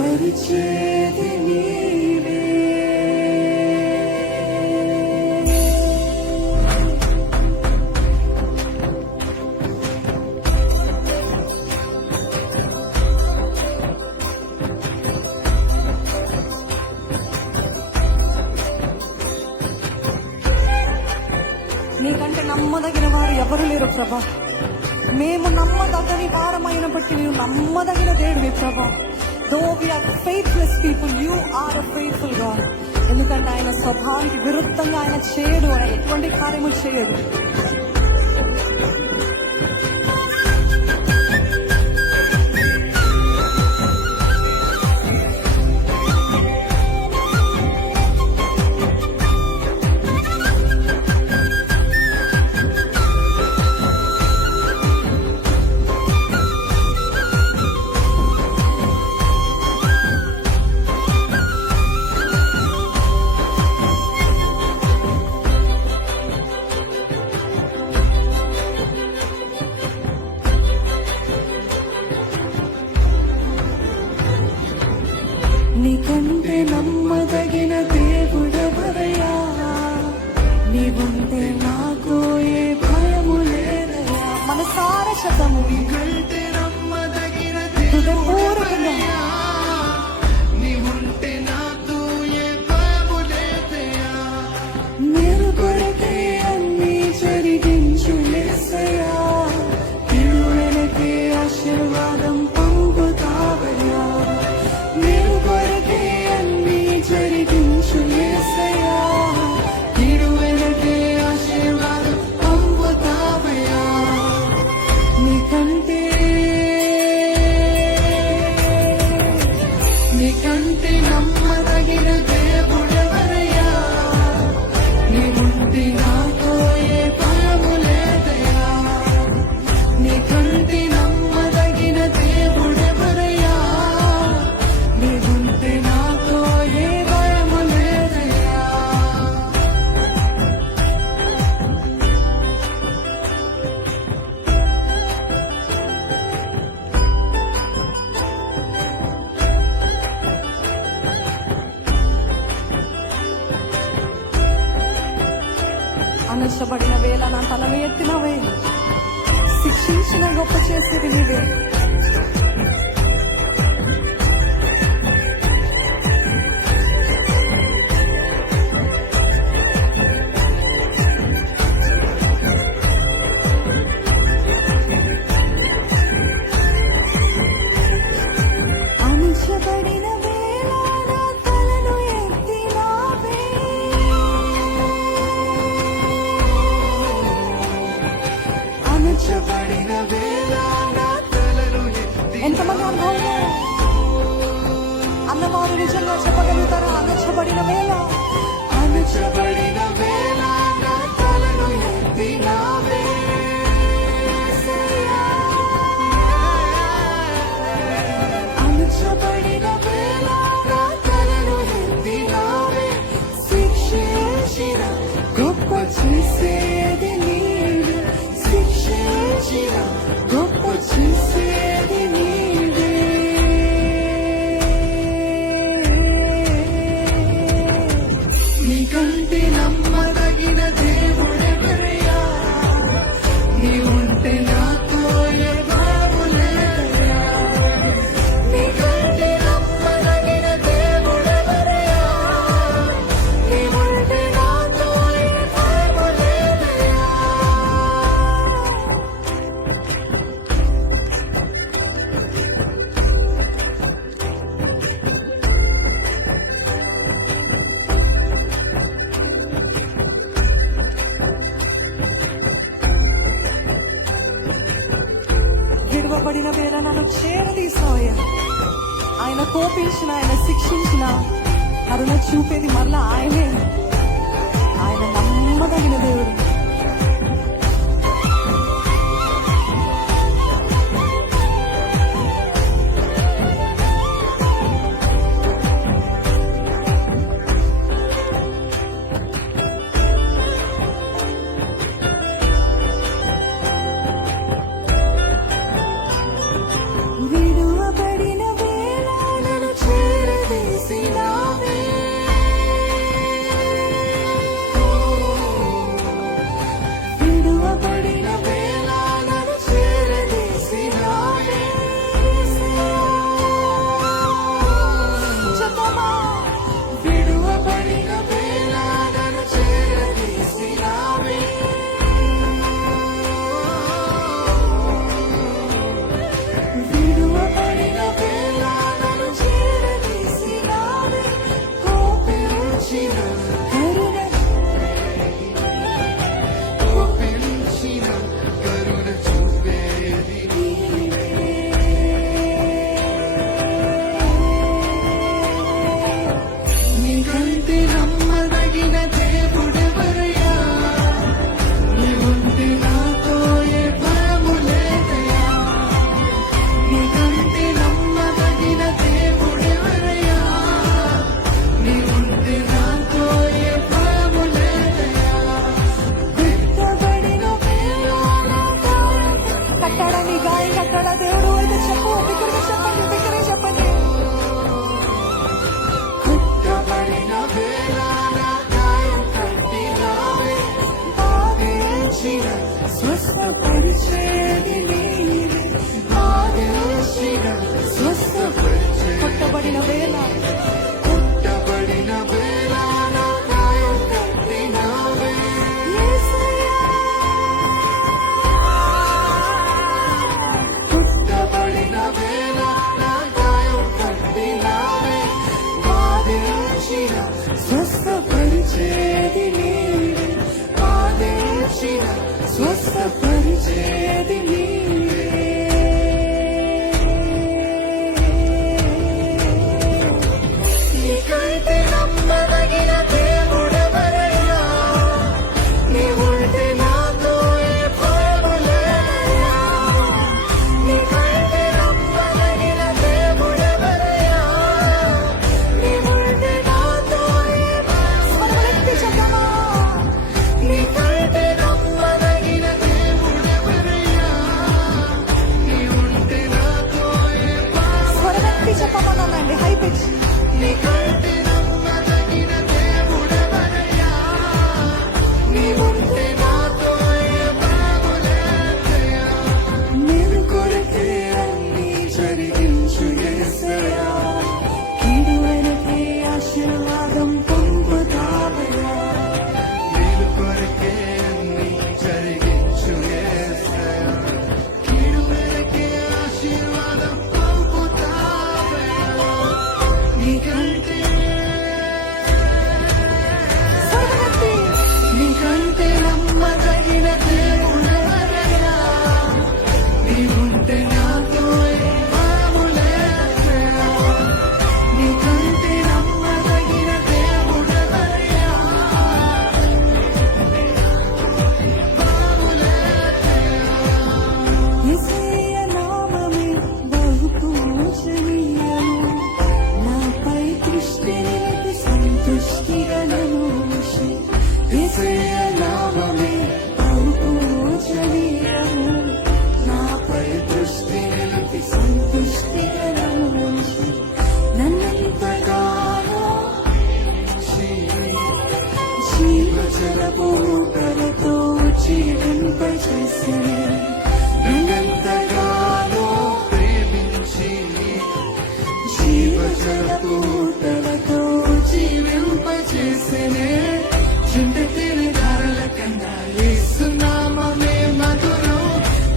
స్వస్థపరిచేది నీవే. నీకంటే నమ్మదగిన వారు ఎవరు లేరు ప్రభా. మేము నమ్మదగని వారమైనప్పటికీ నీవు నమ్మదగిన దేవుడివి ప్రభా. Though we are faithless people, you are a faithful God. ఎందుకంటే ఆయన స్వభావానికి విరుద్ధంగా ఆయన చేయడు, ఆయన ఎటువంటి కార్యము చేయడు. నీకంటే నమ్మదగిన దేవుడెవరయ్యా, నీవుంటే నాకు ఏ భయము లేదయ్యా. మనసార శతము నీకంటే నమ్మదగిన దేవుడెవరయ్యా, నీవుంటే నాకు ఏ భయము లేదయ్యా. నేను కొరకే అన్ని జరిగించు యేసయ్యా, నిన్ను వెనకే ఆశీర్వాదం పొందుతావయ్యా. నేను కొరకే అన్ని జరిగించు యేసయ్యా, నిన్ను వెనకే ఆశీర్వాదం పొందుతావయ్యా. నీకంటే నమ్మదగిన దేవుడెవరయ్యా, నీవుంటే నాకు ఏ భయము లేదయ్యా. నీకంటే నమ్మదగిన దేవుడెవరయ్యా, నీవుంటే నాకు ఏ భయము లేదయ్యా. అనర్చబడిన వేళ నా తలను ఎత్తినవే, శిక్షించిన గొప్ప చేసేది నీవే. అనర్చబడిన వేళ నా తలను ఎత్తినవే, అనర్చబడిన వేళ నా తలను ఎత్తినవే. ఎంతమంది అనుభవం అన్నవారు నిజంగా చెప్పగలుగుతారా? అనర్చబడిన వేళ, అనర్చబడిన వేళ నా తలను ఎత్తినవే. అనర్చబడిన వేళ నా తలను ఎత్తినవే. శిక్షించిన గొప్ప చేసేది నీవే, శిక్షించిన గొప్ప చేసేది నీవే. నీకంటే నమ్మదగిన దేవుడెవరయ్యా, నీవుంటే నాకు ఏ భయము లేదయ్యా. నీకంటే నమ్మదగిన దేవుడెవరయ్యా, నీవుంటే నాకు ఏ భయము లేదయ్యా. విడువబడిన వేళ నన్ను చేరదీసావయ్యా. ఆయన కోపించిన, ఆయన శిక్షించిన, కరుణ చూపేది మళ్ళా ఆయనే. ఆయన నమ్మదగిన దేవుడు. స్వస్థపరిచేది నీవే, ఆదరించిన స్వస్థపరిచే కొట్టబడిన వేళ నా గాయం కట్టినావే. యేసయ్యా, పుట్టబడిన వేళ నా గాయం కట్టినావే. బాధించిన స్వస్థపరిచేది నీవే, బాధించిన స్వస్థపరిచేది నీవే. నీకంటే నమ్మదగిన దేవుడెవరయ్యా? నీవుంటే నాతో ఏ భయము లేదయ్యా. నీకంటే నమ్మదగిన దేవుడెవరయ్యా? నీవుంటే నాతో ఏ భయము స్వరమెత్తి చెప్పమా, నీకంటే నమ్మదగిన దేవుడెవరయ్యా? నీవుంటే నాతో ఏ భయము స్వరమెత్తి చెప్పమనండి, హై పిచ్. నీకంటే నమ్మదగిన దేవుడెవరయ్యా? నీవుంటే నాతో ఏ భయము లేదయ్యా. నేను కొరకే అన్ని జరిగించు యేసయ్యా, కీడు వెనకే ఆశీర్వాదం పొందుతావయ్యా. మేలు కొరకే అన్ని జరిగించు యేసయ్యా. కీడు వెనకే ఆశీర్వాదం పంపుతావయ్యా. నీకంటే స్వరమెత్తి నీకంటే నమ్మదగిన దేవుడెవరయ్యా? నీవుంటే నాతో ఏ భయము లేదయ్యా. నీకంటే నమ్మదగిన దేవుడెవరయ్యా? భయము లేదయ్యా. యేసయ్య నామమే బహు పూజనీయము, నాపై దృష్టి నిలిపి సంతుష్టిగా నన్ను ఉంచు. యేసయ్య నామమే బహు పూజనీయము, నాపై దృష్టి నిలిపి సంతుష్టిగా నన్ను ఉంచు. నన్నెంతగానో జీవజలపు ఊటలతో జీవింపజేసినే, నన్నెంతగానో ప్రేమించి జీవజలపు ఊటలతో జీవింపచేసెనే. చింతతిని ధారల కన్నా యేసు నామమే మధురం.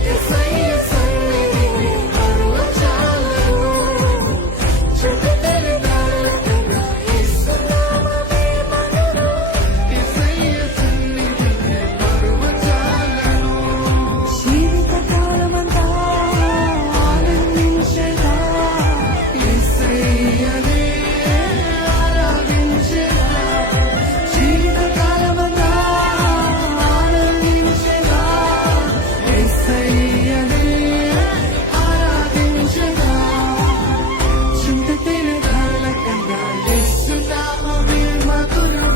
యేసయ్య సన్నిధిని మరువజాలను. చింతతిని ధారల కన్నా యేసు నామమే మధురం. యేసయ్య సన్నిధిని మరువజాలను. జీవితకాలమంతా ఆనందించెదా, యేసయ్యనే ఆరాధించెదా. జీవితకాలమంతా ఆనందించెదా. యేసయ్యనే ఆరాధించెదా. చింతతిని ధారల కన్నా యేసు నామమే మధురం.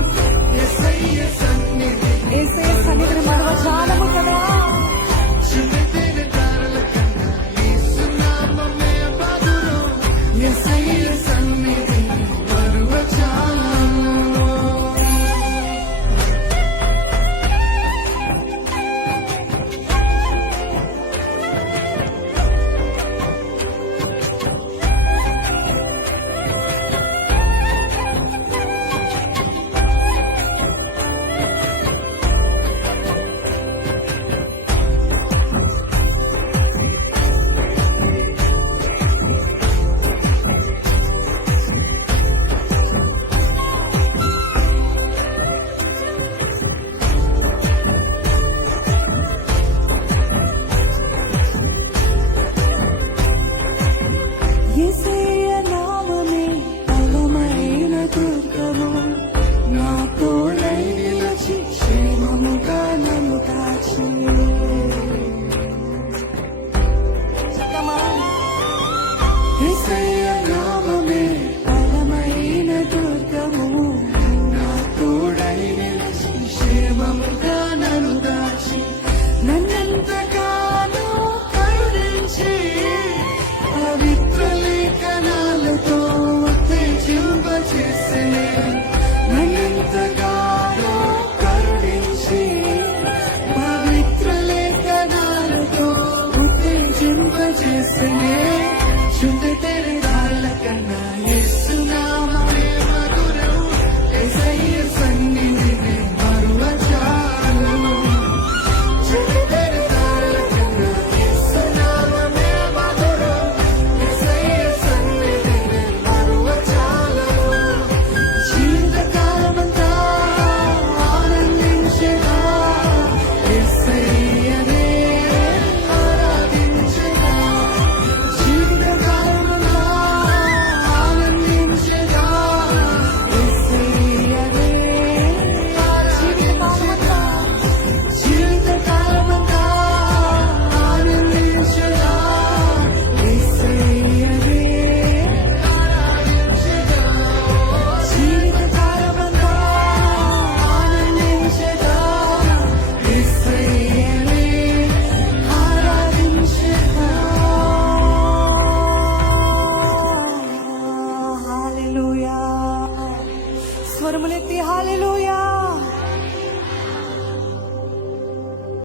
యేసయ్య సన్నిధి యేసయ్య సన్నిధిని మరవజాలము కదా. చింతతిని ధారల కన్నా యేసు నామమే మధురం. యేసయ్య సన్నిధి మరువజాలను. యేసయ్య నామమే బలమైన దుర్గము, నా తోడై నిలిచి క్షేమముగా నన్ను కాచి. యేసయ్య నామమే బలమైన దుర్గము, నా తోడై నిలిచి క్షేమముగా నన్ను దాచి. నన్నెంతగానో కరుణించి పవిత్ర లేఖనాలతో ఉత్తేజింపచేసెనే. నన్నెంతగానో కరుణించి పవిత్ర లేఖనాలతో చూస్తేనే చుండె